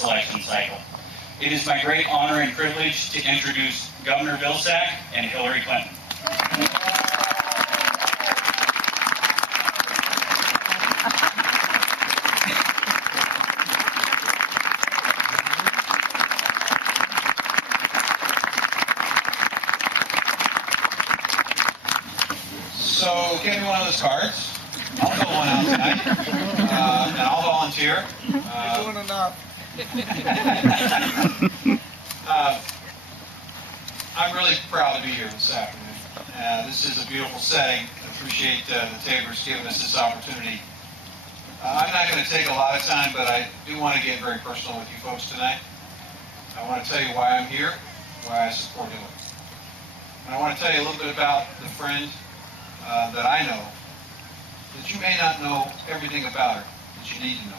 selection cycle. It is my great honor and privilege to introduce Governor Vilsack and Hillary Clinton. So give me one of those cards. I'll fill one out tonight, and I'll volunteer. You're doing enough. I'm really proud to be here this afternoon. This is a beautiful setting. I appreciate the Tabors giving us this opportunity. I'm not going to take a lot of time, but I do want to get very personal with you folks tonight. I want to tell you why I'm here, why I support Hillary. And I want to tell you a little bit about the friend that I know, that you may not know everything about her that you need to know.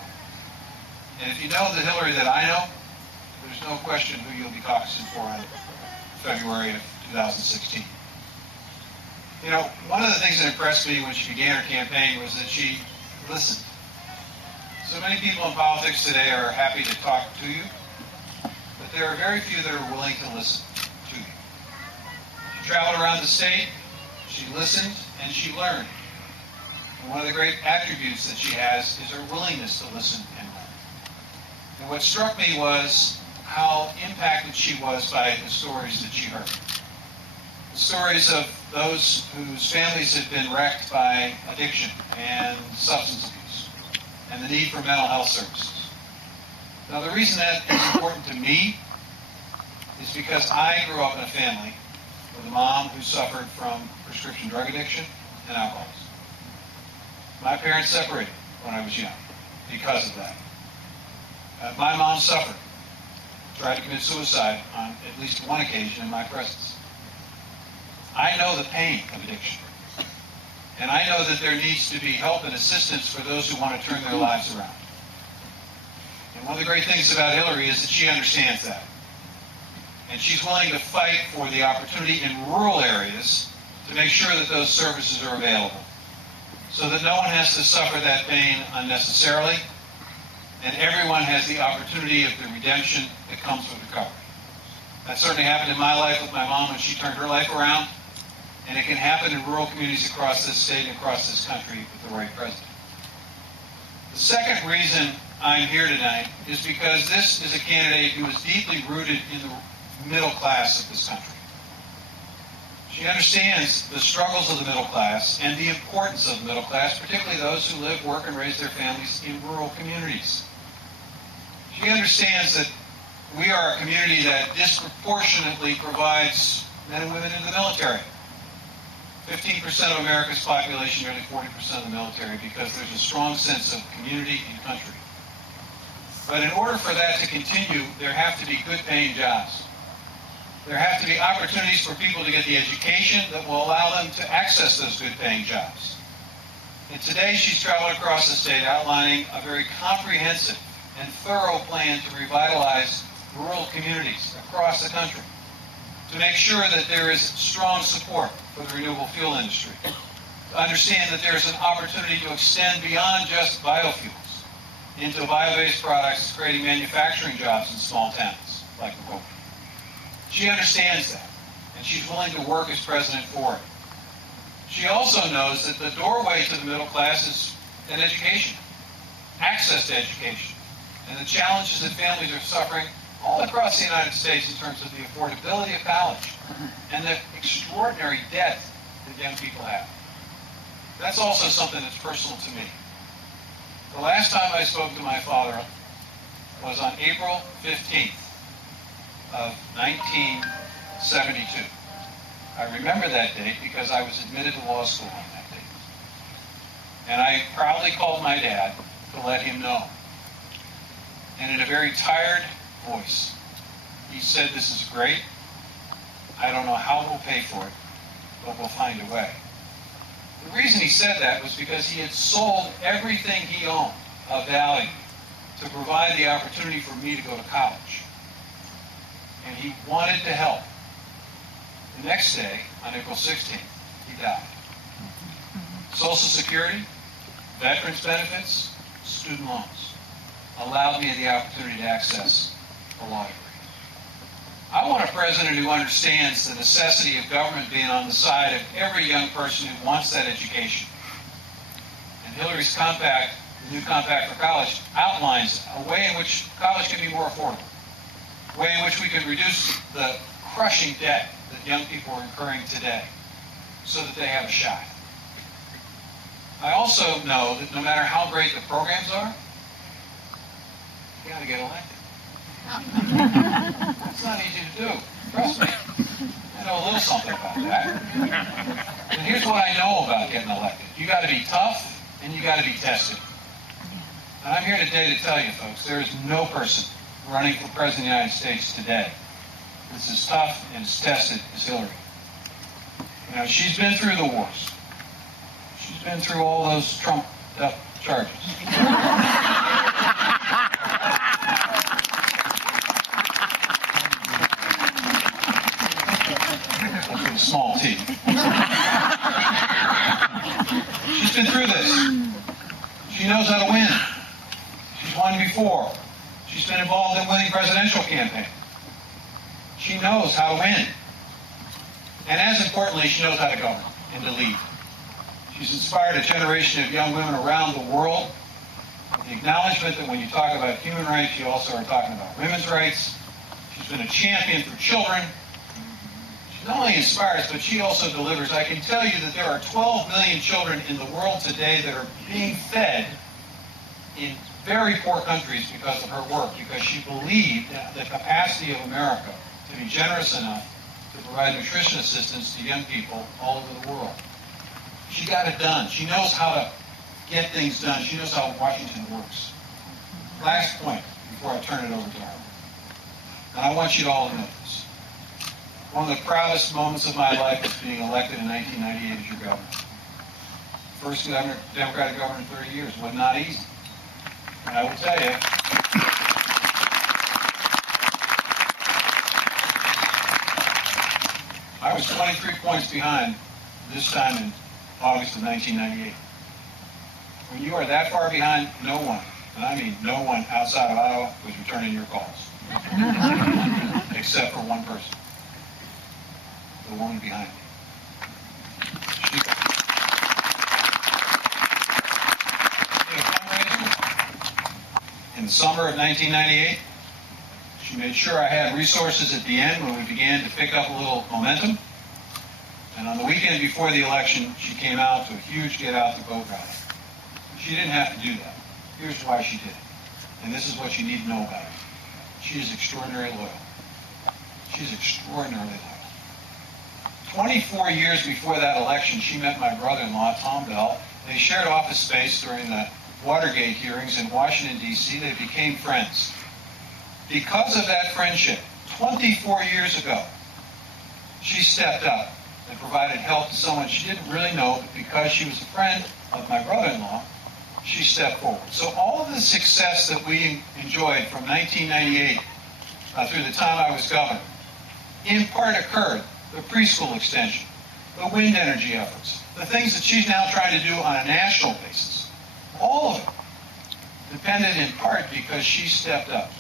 And if you know the Hillary that I know, there's no question who you'll be caucusing for in February of 2016. You know, one of the things that impressed me when she began her campaign was that she listened. So many people in politics today are happy to talk to you, but there are very few that are willing to listen to you. She traveled around the state, she listened, and she learned. And one of the great attributes that she has is her willingness to listen and learn. And what struck me was how impacted she was by the stories that she heard. The stories of those whose families had been wrecked by addiction and substance abuse and the need for mental health services. Now, the reason that is important to me is because I grew up in a family with a mom who suffered from prescription drug addiction and alcoholism. My parents separated when I was young because of that. My mom suffered, tried to commit suicide on at least one occasion in my presence. I know the pain of addiction. And I know that there needs to be help and assistance for those who want to turn their lives around. And one of the great things about Hillary is that she understands that. And she's willing to fight for the opportunity in rural areas to make sure that those services are available, so that no one has to suffer that pain unnecessarily, and everyone has the opportunity of the redemption that comes with recovery. That certainly happened in my life with my mom when she turned her life around, and it can happen in rural communities across this state and across this country with the right president. The second reason I'm here tonight is because this is a candidate who is deeply rooted in the middle class of this country. She understands the struggles of the middle class and the importance of the middle class, particularly those who live, work, and raise their families in rural communities. She understands that we are a community that disproportionately provides men and women in the military. 15% of America's population, nearly 40% of the military, because there's a strong sense of community and country. But in order for that to continue, there have to be good-paying jobs. There have to be opportunities for people to get the education that will allow them to access those good-paying jobs. And today she's traveled across the state outlining a very comprehensive and thorough plan to revitalize rural communities across the country, to make sure that there is strong support for the renewable fuel industry, to understand that there is an opportunity to extend beyond just biofuels into bio-based products, creating manufacturing jobs in small towns like Baldwin. She understands that, and she's willing to work as president for it. She also knows that the doorway to the middle class is an education, access to education, and the challenges that families are suffering all across the United States in terms of the affordability of college and the extraordinary debt that young people have. That's also something that's personal to me. The last time I spoke to my father was on April 15th of 1972. I remember that date because I was admitted to law school on that date. And I proudly called my dad to let him know. And in a very tired voice, he said, "This is great. I don't know how we'll pay for it, but we'll find a way." The reason he said that was because he had sold everything he owned of value to provide the opportunity for me to go to college. And he wanted to help. The next day, on April 16th, he died. Social Security, veterans benefits, student loans. allowed me the opportunity to access a law degree. I want a president who understands the necessity of government being on the side of every young person who wants that education. And Hillary's compact, the new compact for college, outlines a way in which college can be more affordable, a way in which we can reduce the crushing debt that young people are incurring today so that they have a shot. I also know that no matter how great the programs are, you got to get elected. It's not easy to do. Trust me. I know a little something about that. But here's what I know about getting elected. You got to be tough and you got to be tested. And I'm here today to tell you, folks, there is no person running for president of the United States today that's as tough and as tested as Hillary. You know, she's been through the wars. She's been through all those trumped-up charges. Small T. She's been through this. She knows how to win. She's won before. She's been involved in winning presidential campaigns. She knows how to win. And as importantly, she knows how to govern and to lead. She's inspired a generation of young women around the world with the acknowledgement that when you talk about human rights, you also are talking about women's rights. She's been a champion for children. She not only inspires, but she also delivers. I can tell you that there are 12 million children in the world today that are being fed in very poor countries because of her work, because she believed that the capacity of America to be generous enough to provide nutrition assistance to young people all over the world. She got it done. She knows how to get things done. She knows how Washington works. Last point before I turn it over to her. And I want you all to know this. One of the proudest moments of my life was being elected in 1998 as your governor. First Democratic governor in 30 years. It was not easy. And I will tell you, I was 23 points behind this time in August of 1998. When you are that far behind, no one, and I mean no one outside of Iowa, was returning your calls. Except for one person. The woman behind me. In the summer of 1998, she made sure I had resources at the end when we began to pick up a little momentum. And on the weekend before the election, she came out to a huge Get Out the Vote rally. She didn't have to do that. Here's why she did it. And this is what you need to know about her. She is extraordinarily loyal. She's extraordinarily loyal. 24 years before that election, she met my brother-in-law, Tom Bell. They shared office space during the Watergate hearings in Washington, D.C. They became friends. Because of that friendship, 24 years ago, she stepped up and provided help to someone she didn't really know, but because she was a friend of my brother-in-law, she stepped forward. So all of the success that we enjoyed from 1998 through the time I was governor, in part occurred. The preschool extension, the wind energy efforts, the things that she's now trying to do on a national basis, all of it depended in part because she stepped up.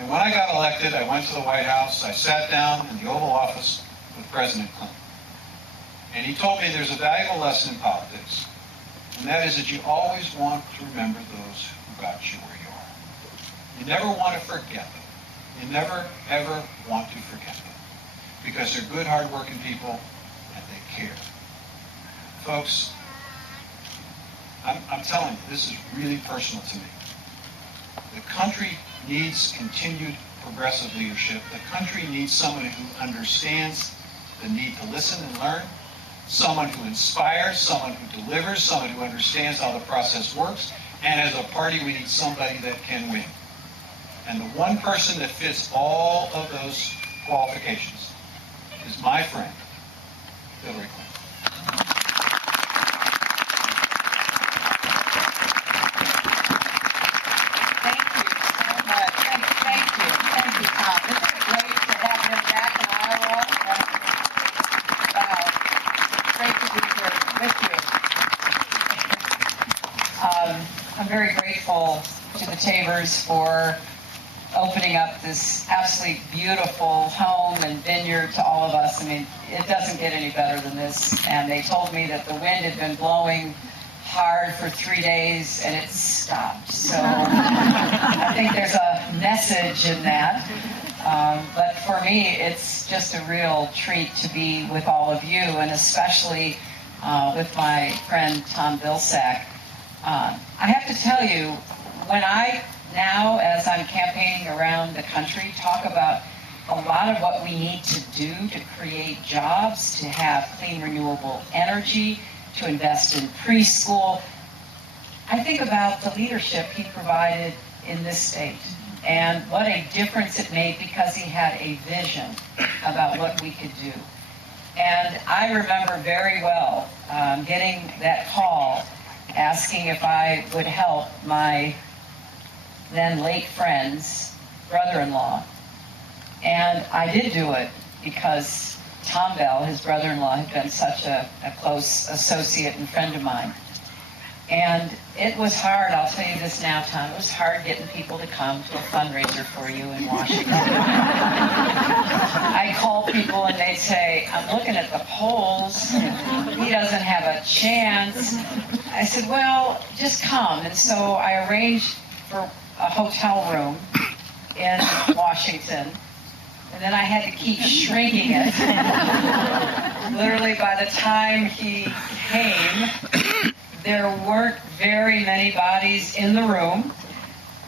And when I got elected, I went to the White House, I sat down in the Oval Office with President Clinton. And he told me there's a valuable lesson in politics, and that is that you always want to remember those who got you where you are. You never want to forget them. You never, ever want to forget them. Because they're good, hard-working people, and they care. Folks, I'm telling you, this is really personal to me. The country needs continued progressive leadership. The country needs someone who understands the need to listen and learn, someone who inspires, someone who delivers, someone who understands how the process works, and as a party, we need somebody that can win. And the one person that fits all of those qualifications is my friend, Hillary Clinton. Thank you so much. Thank you. Thank you, Tom. Isn't it great to have him back in Iowa? Wow. Great to be here with you. I'm very grateful to the Tabors for opening up this absolutely beautiful home and vineyard to all of us. I mean, it doesn't get any better than this. And they told me that the wind had been blowing hard for 3 days and it stopped. So I think there's a message in that. But for me, it's just a real treat to be with all of you, and especially with my friend Tom Vilsack. I have to tell you, when I now, as I'm campaigning around the country, talk about a lot of what we need to do to create jobs, to have clean, renewable energy, to invest in preschool, I think about the leadership he provided in this state and what a difference it made because he had a vision about what we could do. And I remember very well getting that call asking if I would help my then late friend's brother-in-law. And I did do it because Tom Bell, his brother-in-law, had been such a close associate and friend of mine. And it was hard, I'll tell you this now, Tom, it was hard getting people to come to a fundraiser for you in Washington. I called people and they'd say, I'm looking at the polls, he doesn't have a chance. I said, well, just come. And so I arranged for a hotel room in Washington. And then I had to keep shrinking it. Literally, by the time he came, there weren't very many bodies in the room.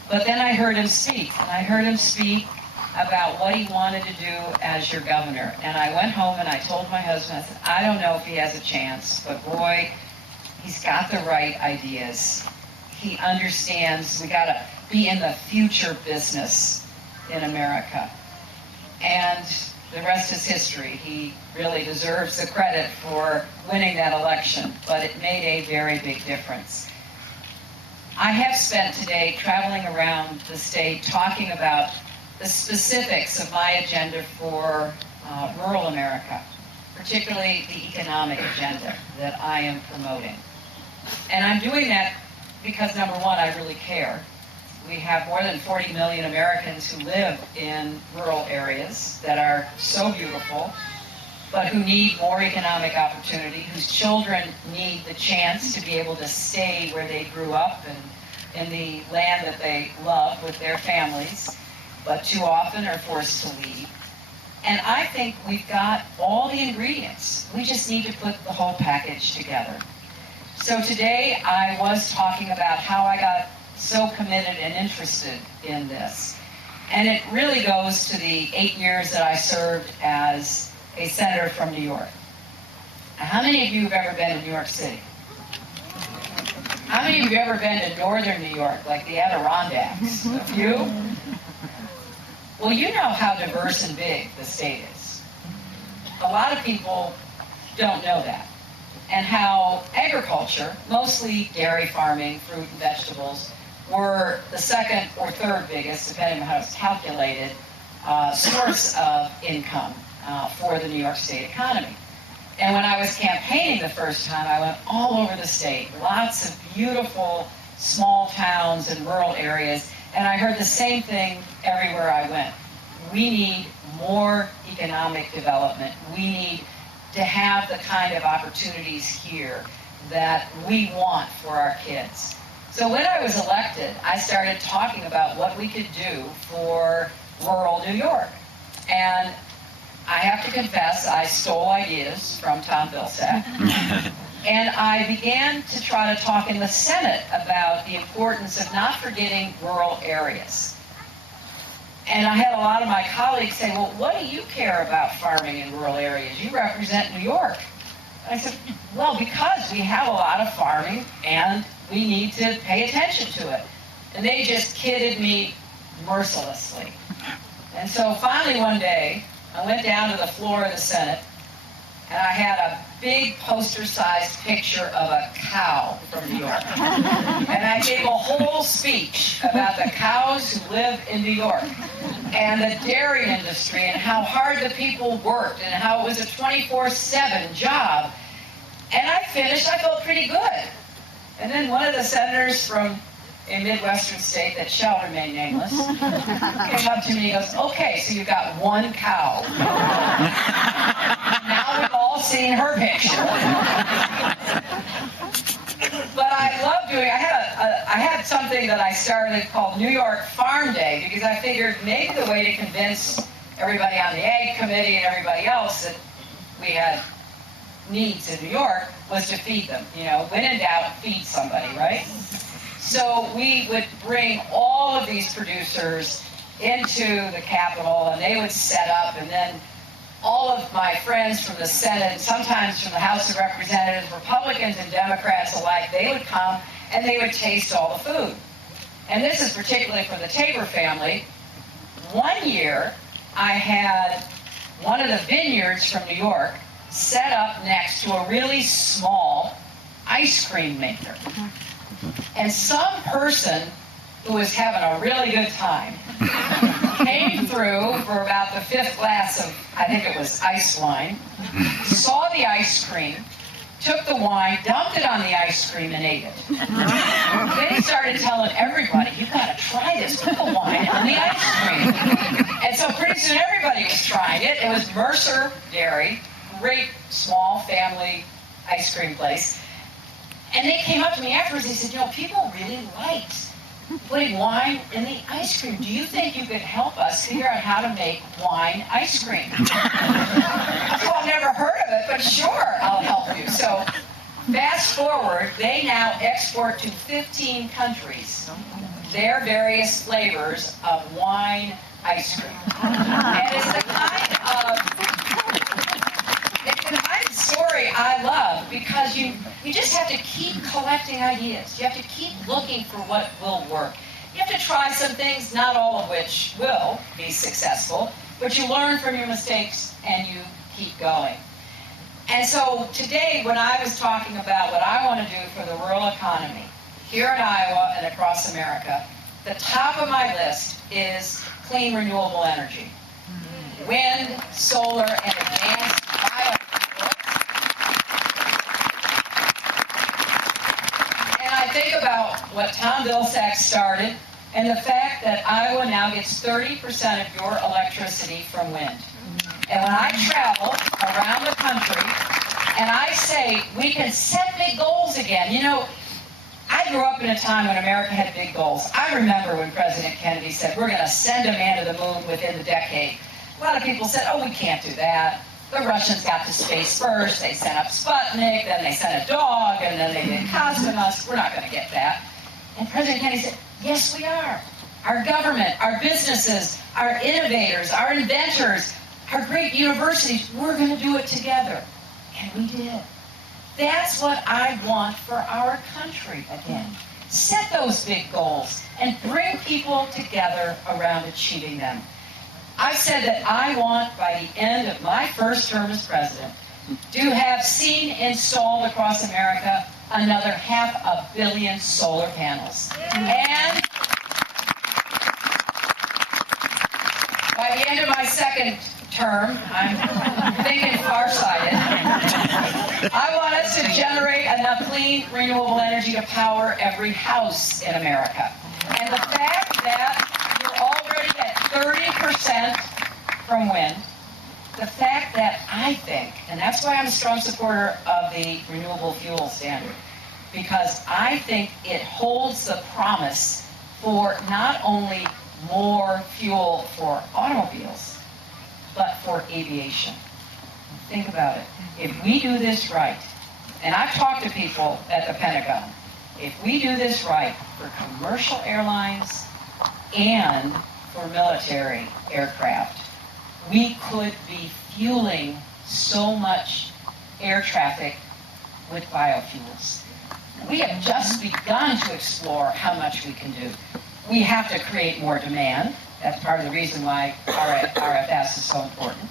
But then I heard him speak, and I heard him speak about what he wanted to do as your governor. And I went home and I told my husband, I said, I don't know if he has a chance, but boy, he's got the right ideas. He understands we got to be in the future business in America. And the rest is history. He really deserves the credit for winning that election, but it made a very big difference. I have spent today traveling around the state talking about the specifics of my agenda for rural America, particularly the economic agenda that I am promoting. And I'm doing that because, number one, I really care. We have more than 40 million Americans who live in rural areas that are so beautiful, but who need more economic opportunity, whose children need the chance to be able to stay where they grew up and in the land that they love with their families, but too often are forced to leave. And I think we've got all the ingredients. We just need to put the whole package together. So today I was talking about how I got so committed and interested in this. And it really goes to the 8 years that I served as a senator from New York. Now, how many of you have ever been to New York City? How many of you have ever been to northern New York, like the Adirondacks? A few? Well, you know how diverse and big the state is. A lot of people don't know that. And how agriculture, mostly dairy farming, fruit and vegetables, were the second or third biggest, depending on how it's calculated, source of income for the New York State economy. And when I was campaigning the first time, I went all over the state, lots of beautiful small towns and rural areas, and I heard the same thing everywhere I went. We need more economic development. We need to have the kind of opportunities here that we want for our kids. So when I was elected, I started talking about what we could do for rural New York. And I have to confess, I stole ideas from Tom Vilsack. And I began to try to talk in the Senate about the importance of not forgetting rural areas. And I had a lot of my colleagues say, well, what do you care about farming in rural areas? You represent New York. And I said, well, because we have a lot of farming and we need to pay attention to it. And they just kidded me mercilessly. And so finally one day, I went down to the floor of the Senate and I had a big poster-sized picture of a cow from New York. And I gave a whole speech about the cows who live in New York and the dairy industry and how hard the people worked and how it was a 24/7 job. And I finished, I felt pretty good. And then one of the senators from a Midwestern state that shall remain nameless, came up to me and goes, okay, so you've got one cow. Now we've all seen her picture. But I love doing, I had something that I started called New York Farm Day, because I figured maybe the way to convince everybody on the Ag Committee and everybody else that we had needs in New York was to feed them. You know, when in doubt, feed somebody, right? So we would bring all of these producers into the Capitol, and they would set up, and then all of my friends from the Senate, sometimes from the House of Representatives, Republicans and Democrats alike, they would come and they would taste all the food. And this is particularly for the Tabor family. One year, I had one of the vineyards from New York set up next to a really small ice cream maker. And some person who was having a really good time came through for about the 5th glass of, I think it was ice wine, saw the ice cream, took the wine, dumped it on the ice cream, and ate it. Then he started telling everybody, you gotta try this, put the wine on the ice cream. And so pretty soon everybody was trying it. It was Mercer Dairy, great small family ice cream place. And they came up to me afterwards, they said, you know, people really liked putting wine in the ice cream. Do you think you could help us figure out how to make wine ice cream? Well, I've never heard of it, but sure, I'll help you. So fast forward, they now export to 15 countries their various flavors of wine ice cream. And it's the kind of story I love, because you just have to keep collecting ideas. You have to keep looking for what will work. You have to try some things, not all of which will be successful, but you learn from your mistakes and you keep going. And so today, when I was talking about what I want to do for the rural economy here in Iowa and across America, the top of my list is clean renewable energy. Wind, solar, and advanced biofuels. Think about what Tom Vilsack started, and the fact that Iowa now gets 30% of your electricity from wind. And when I travel around the country and I say we can set big goals again, you know, I grew up in a time when America had big goals. I remember when President Kennedy said we're going to send a man to the moon within the decade. A lot of people said, oh, we can't do that. The Russians got to space first, they sent up Sputnik, then they sent a dog, and then they did Cosmonauts. We're not going to get that. And President Kennedy said, yes, we are. Our government, our businesses, our innovators, our inventors, our great universities, we're going to do it together. And we did. That's what I want for our country again. Set those big goals and bring people together around achieving them. I said that I want, by the end of my first term as president, to have seen installed across America another 500 million solar panels. And by the end of my second term, I'm thinking farsighted, I want us to generate enough clean, renewable energy to power every house in America. And the fact that we're already at 30% from wind, the fact that I think, and that's why I'm a strong supporter of the renewable fuel standard, because I think it holds the promise for not only more fuel for automobiles, but for aviation. Think about it. If we do this right, and I've talked to people at the Pentagon, if we do this right for commercial airlines and for military aircraft, we could be fueling so much air traffic with biofuels. We have just begun to explore how much we can do. We have to create more demand. That's part of the reason why RFS is so important.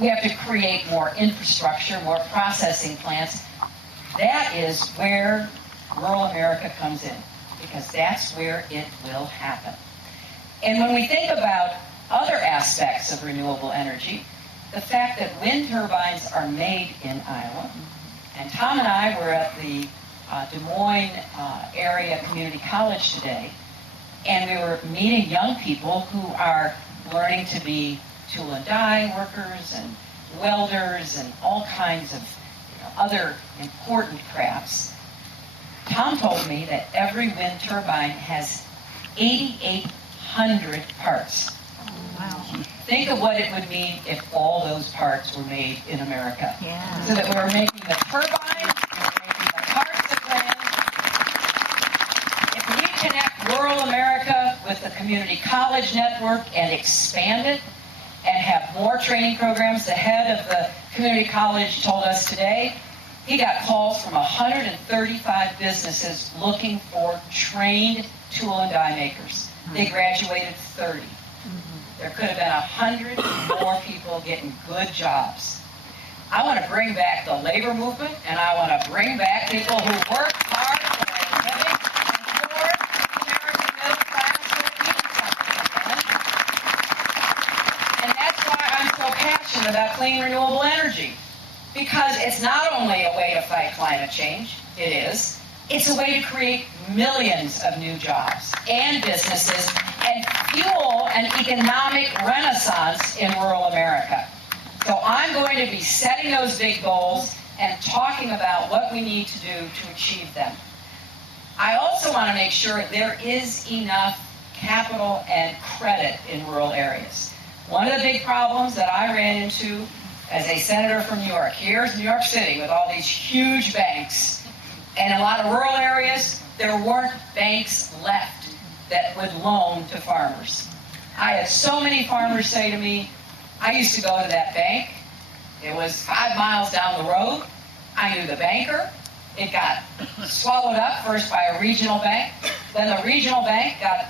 We have to create more infrastructure, more processing plants. That is where rural America comes in, because that's where it will happen. And when we think about other aspects of renewable energy, the fact that wind turbines are made in Iowa, and Tom and I were at the Des Moines area community college today, and we were meeting young people who are learning to be tool and die workers and welders and all kinds of other important crafts. Tom told me that every wind turbine has 8,800 parts. Wow. Think of what it would mean if all those parts were made in America. Yeah. So that we're making the turbines, we're making the parts that land. If we connect rural America with the community college network and expand it and have more training programs, the head of the community college told us today, he got calls from 135 businesses looking for trained tool and die makers. They graduated 30. There could have been 100 more people getting good jobs. I want to bring back the labor movement, and I want to bring back people who work hard for a living, and for the American middle class will be something again. And that's why I'm so passionate about clean, renewable energy. Because it's not only a way to fight climate change, it is, it's a way to create millions of new jobs and businesses and fuel an economic renaissance in rural America. So I'm going to be setting those big goals and talking about what we need to do to achieve them. I also want to make sure there is enough capital and credit in rural areas. One of the big problems that I ran into as a senator from New York, here's New York City with all these huge banks, and in a lot of rural areas, there weren't banks left that would loan to farmers. I had so many farmers say to me, I used to go to that bank. It was 5 miles down the road. I knew the banker. It got swallowed up first by a regional bank. Then the regional bank got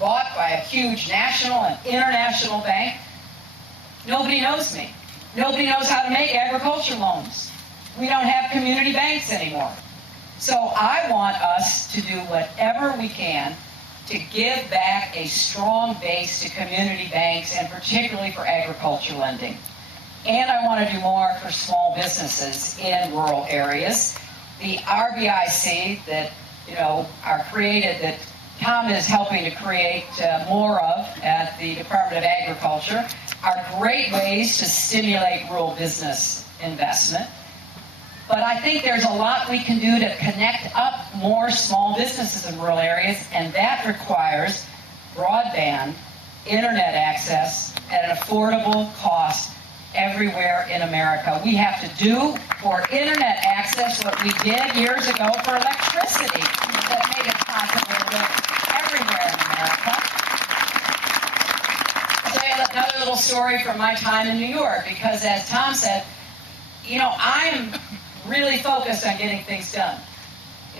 bought by a huge national and international bank. Nobody knows me. Nobody knows how to make agriculture loans. We don't have community banks anymore. So I want us to do whatever we can to give back a strong base to community banks, and particularly for agriculture lending. And I want to do more for small businesses in rural areas. The RBIC that are created, that Tom is helping to create more of at the Department of Agriculture, are great ways to stimulate rural business investment. But I think there's a lot we can do to connect up more small businesses in rural areas, and that requires broadband, internet access at an affordable cost everywhere in America. We have to do for internet access what we did years ago for electricity that made it possible to live everywhere in America. I'll tell you another little story from my time in New York, because as Tom said, I'm really focused on getting things done.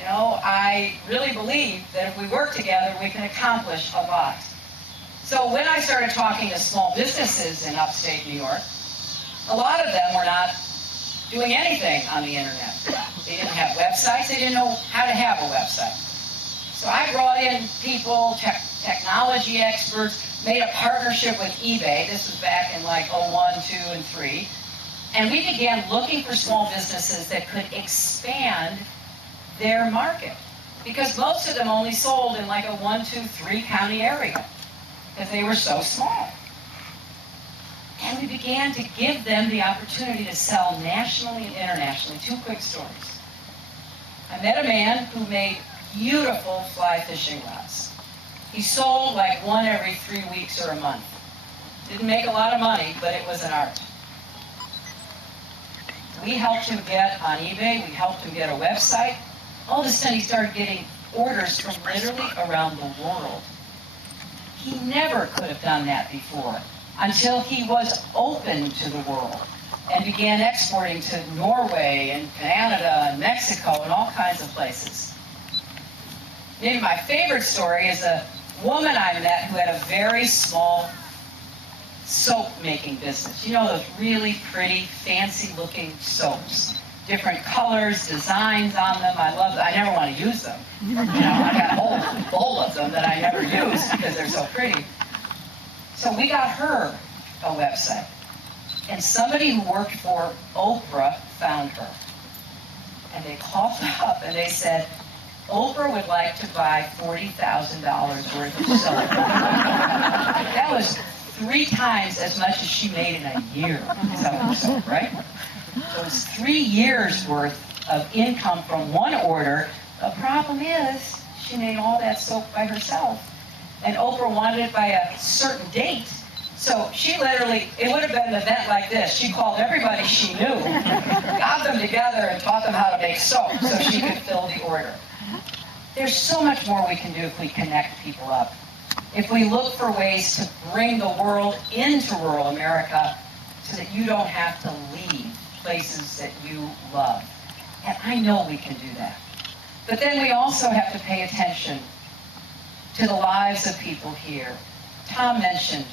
I really believe that if we work together, we can accomplish a lot. So when I started talking to small businesses in upstate New York, a lot of them were not doing anything on the internet. They didn't have websites. They didn't know how to have a website. So I brought in people, technology experts, made a partnership with eBay. This was back in like 01, 2, and 3. And we began looking for small businesses that could expand their market, because most of them only sold in like a 1, 2, 3 county area because they were so small. And we began to give them the opportunity to sell nationally and internationally. 2 quick stories. I met a man who made beautiful fly fishing rods. He sold like 1 every 3 weeks or a month. Didn't make a lot of money, but it was an art. We helped him get on eBay. We helped him get a website. All of a sudden, he started getting orders from literally around the world. He never could have done that before until he was open to the world and began exporting to Norway and Canada and Mexico and all kinds of places. Maybe my favorite story is a woman I met who had a very small soap making business. Those really pretty, fancy looking soaps. Different colors, designs on them. I love them. I never want to use them. I got a whole bowl of them that I never use because they're so pretty. So we got her a website. And somebody who worked for Oprah found her. and they called up and they said, Oprah would like to buy $40,000 worth of soap. That was 3 times as much as she made in a year selling soap, right? So it was 3 years worth of income from one order. The problem is, she made all that soap by herself. And Oprah wanted it by a certain date. So she literally, it would have been an event like this. She called everybody she knew, got them together and taught them how to make soap so she could fill the order. There's so much more we can do if we connect people up. If we look for ways to bring the world into rural America so that you don't have to leave places that you love. And I know we can do that. But then we also have to pay attention to the lives of people here. Tom mentioned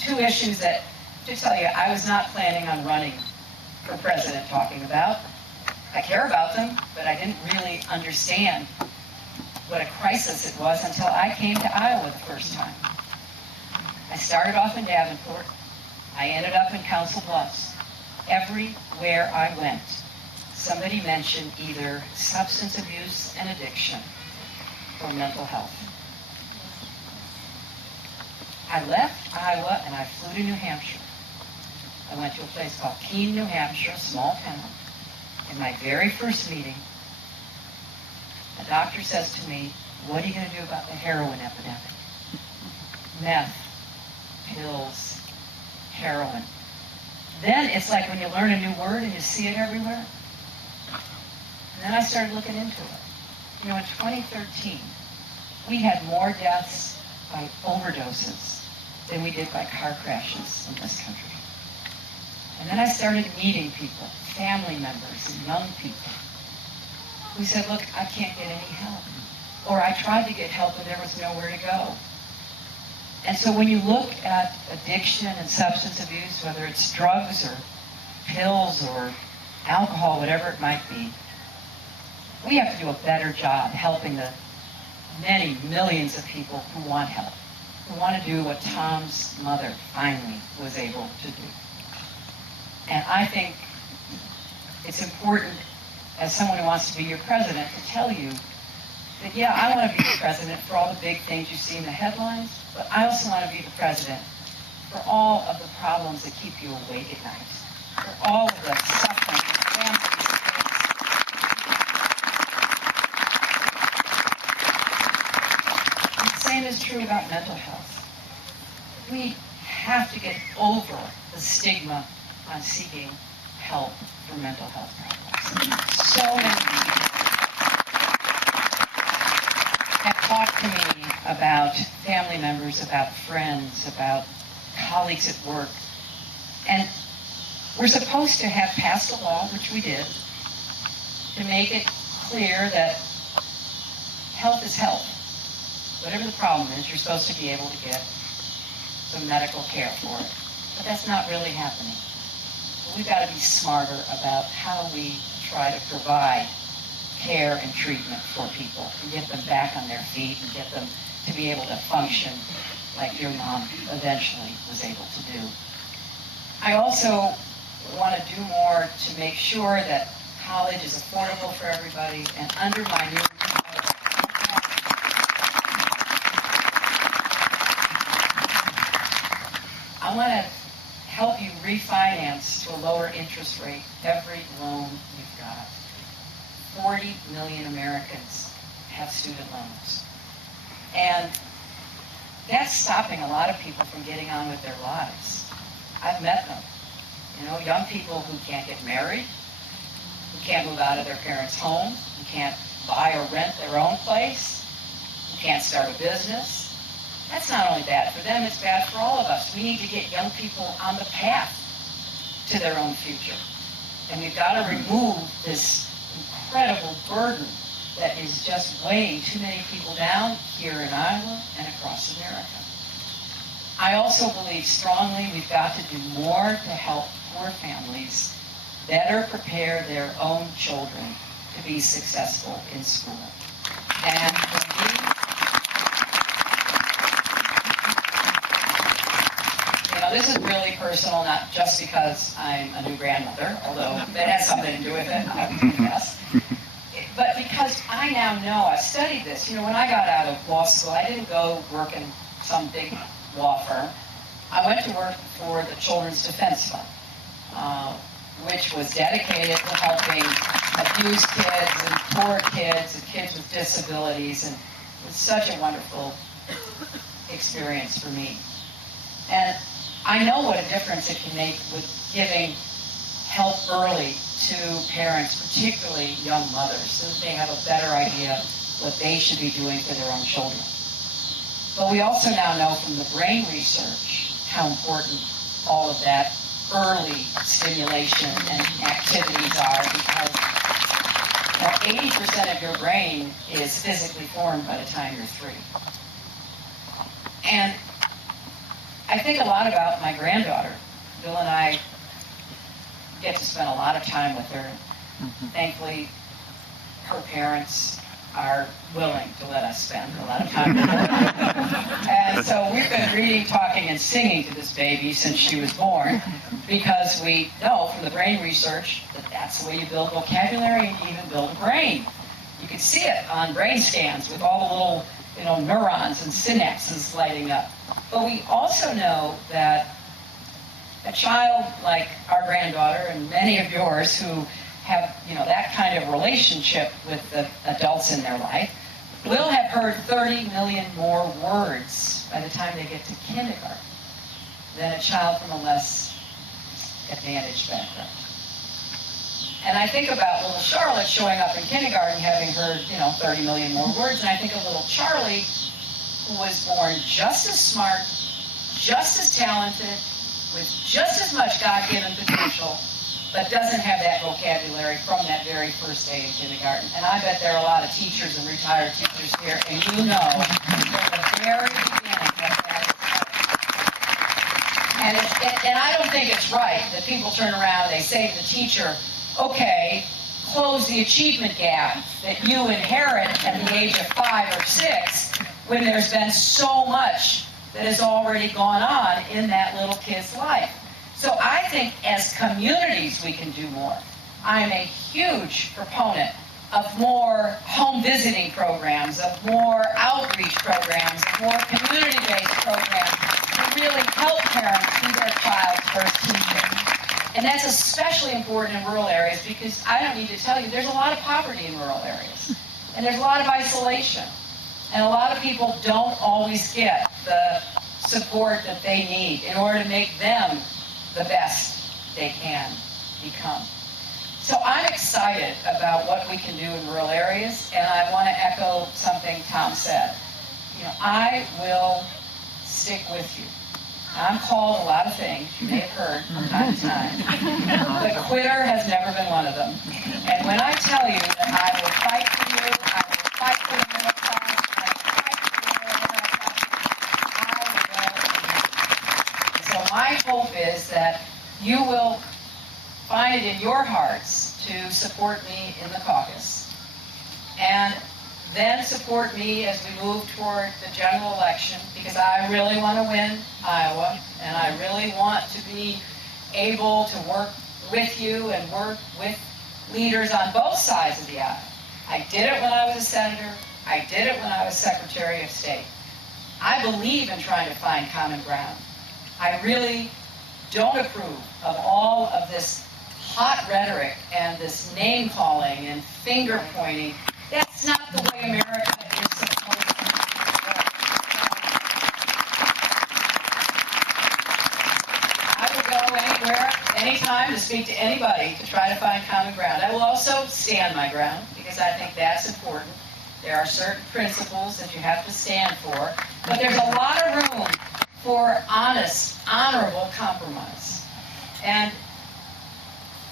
2 issues that, to tell you, I was not planning on running for president talking about. I care about them, but I didn't really understand what a crisis it was until I came to Iowa the first time. I started off in Davenport. I ended up in Council Bluffs. Everywhere I went, somebody mentioned either substance abuse and addiction or mental health. I left Iowa and I flew to New Hampshire. I went to a place called Keene, New Hampshire, a small town. In my very first meeting, the doctor says to me, "What are you going to do about the heroin epidemic?" Meth, pills, heroin. Then it's like when you learn a new word and you see it everywhere. And then I started looking into it. You know, in 2013, we had more deaths by overdoses than we did by car crashes in this country. And then I started meeting people, family members and young people, who said, "Look, I can't get any help." Or I tried to get help and there was nowhere to go. And so when you look at addiction and substance abuse, whether it's drugs or pills or alcohol, whatever it might be, we have to do a better job helping the many millions of people who want help, who want to do what Tom's mother finally was able to do. And I think it's important, as someone who wants to be your president, to tell you that, yeah, I want to be the president for all the big things you see in the headlines, but I also want to be the president for all of the problems that keep you awake at night, for all of the suffering that families face. The same is true about mental health. We have to get over the stigma on seeking help for mental health problems. So many people have talked to me about family members, about friends, about colleagues at work. And we're supposed to have passed a law, which we did, to make it clear that health is health. Whatever the problem is, you're supposed to be able to get some medical care for it. But that's not really happening. We've got to be smarter about how we try to provide care and treatment for people and get them back on their feet and get them to be able to function like your mom eventually was able to do. I also want to do more to make sure that college is affordable for everybody, and under my new I want to help you refinance to a lower interest rate every loan you've got. 40 million Americans have student loans. And that's stopping a lot of people from getting on with their lives. I've met them. You know, young people who can't get married, who can't move out of their parents' home, who can't buy or rent their own place, who can't start a business. That's not only bad for them, it's bad for all of us. We need to get young people on the path to their own future. And we've got to remove this incredible burden that is just weighing too many people down here in Iowa and across America. I also believe strongly we've got to do more to help poor families better prepare their own children to be successful in school. And for me, this is really personal, not just because I'm a new grandmother, although that has something to do with it, I would guess. But because I now know, I studied this. You know, when I got out of law school, I didn't go work in some big law firm. I went to work for the Children's Defense Fund, which was dedicated to helping abused kids and poor kids and kids with disabilities, and it was such a wonderful experience for me. And I know what a difference it can make with giving help early to parents, particularly young mothers, so that they have a better idea what they should be doing for their own children. But we also now know from the brain research how important all of that early stimulation and activities are, because 80% of your brain is physically formed by the time you're 3. And I think a lot about my granddaughter. Bill and I get to spend a lot of time with her. Thankfully, her parents are willing to let us spend a lot of time with her. And so we've been reading, talking, and singing to this baby since she was born, because we know from the brain research that that's the way you build vocabulary and you even build a brain. You can see it on brain scans with all the little, neurons and synapses lighting up. But we also know that a child like our granddaughter and many of yours who have, that kind of relationship with the adults in their life will have heard 30 million more words by the time they get to kindergarten than a child from a less advantaged background. And I think about little Charlotte showing up in kindergarten having heard, 30 million more words, and I think of little Charlie, who was born just as smart, just as talented, with just as much God-given potential, but doesn't have that vocabulary from that very first day in kindergarten. And I bet there are a lot of teachers and retired teachers here, and you know from the very beginning that and I don't think it's right that people turn around and they say to the teacher, okay, close the achievement gap that you inherit at the age of 5 or 6, when there's been so much that has already gone on in that little kid's life. So I think as communities we can do more. I'm a huge proponent of more home visiting programs, of more outreach programs, of more community-based programs to really help parents be their child's first teacher. And that's especially important in rural areas, because I don't need to tell you, there's a lot of poverty in rural areas. And there's a lot of isolation. And a lot of people don't always get the support that they need in order to make them the best they can become. So I'm excited about what we can do in rural areas, and I want to echo something Tom said. I will stick with you. I'm called a lot of things, you may have heard from time to time. But quitter has never been one of them. And when I tell you that I will fight for you, I will fight for the middle class, I will fight for the middle America, I will. So my hope is that you will find it in your hearts to support me in the caucus. And then support me as we move toward the general election, because I really want to win Iowa, and I really want to be able to work with you and work with leaders on both sides of the aisle. I did it when I was a senator. I did it when I was Secretary of State. I believe in trying to find common ground. I really don't approve of all of this hot rhetoric and this name-calling and finger-pointing. That's not the way America is supposed to work. I will go anywhere, anytime to speak to anybody to try to find common ground. I will also stand my ground, because I think that's important. There are certain principles that you have to stand for, but there's a lot of room for honest, honorable compromise. And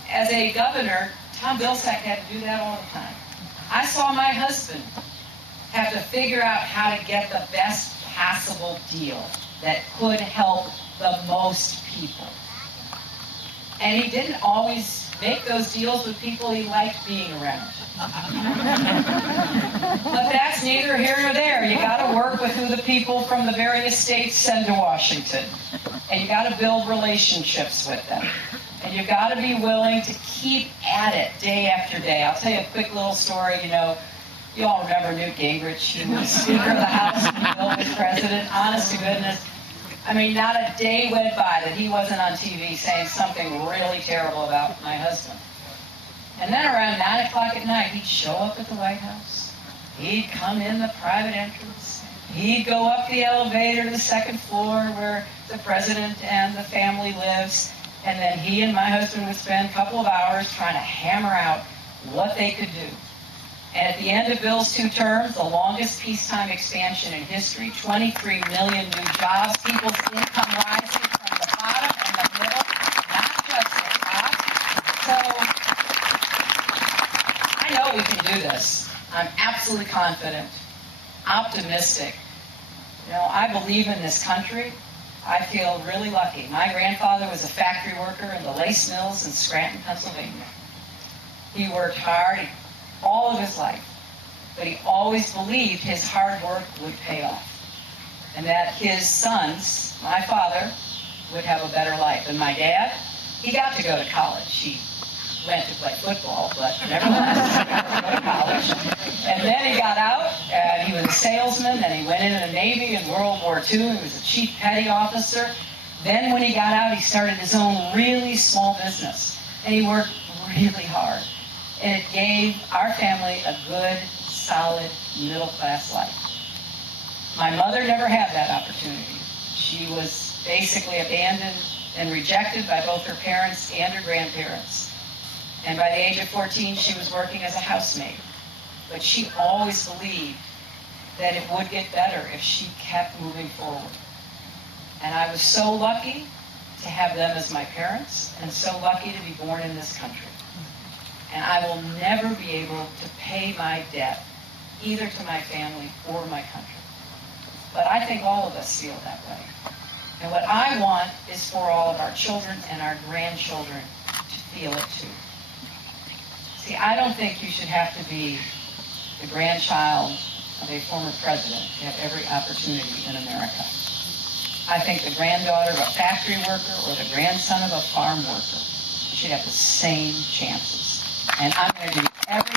as a governor, Tom Vilsack had to do that all the time. I saw my husband have to figure out how to get the best possible deal that could help the most people. And he didn't always make those deals with people he liked being around. But that's neither here nor there. You got to work with who the people from the various states send to Washington. And you got to build relationships with them. And you've got to be willing to keep at it day after day. I'll tell you a quick little story. You all remember Newt Gingrich. He was Speaker of the House and Bill was president. Honest to goodness. I mean, not a day went by that he wasn't on TV saying something really terrible about my husband. And then around 9 o'clock at night, he'd show up at the White House. He'd come in the private entrance. He'd go up the elevator to the second floor where the president and the family lives. And then he and my husband would spend a couple of hours trying to hammer out what they could do. And at the end of Bill's 2 terms, the longest peacetime expansion in history, 23 million new jobs, people's income rising from the bottom and the middle, not just the top. So I know we can do this. I'm absolutely confident, optimistic. I believe in this country. I feel really lucky. My grandfather was a factory worker in the lace mills in Scranton, Pennsylvania. He worked hard all of his life, but he always believed his hard work would pay off, and that his sons, my father, would have a better life. And my dad, he got to go to college. He went to play football, but nevertheless, he got to go to college. And then he got out, and he was a salesman, and he went into the Navy in World War II. He was a chief petty officer. Then when he got out, he started his own really small business, and he worked really hard. And it gave our family a good, solid, middle-class life. My mother never had that opportunity. She was basically abandoned and rejected by both her parents and her grandparents. And by the age of 14, she was working as a housemaid. But she always believed that it would get better if she kept moving forward. And I was so lucky to have them as my parents, and so lucky to be born in this country. And I will never be able to pay my debt, either to my family or my country. But I think all of us feel that way. And what I want is for all of our children and our grandchildren to feel it too. See, I don't think you should have to be the grandchild of a former president to have every opportunity in America. I think the granddaughter of a factory worker or the grandson of a farm worker should have the same chances. And I'm going to do everything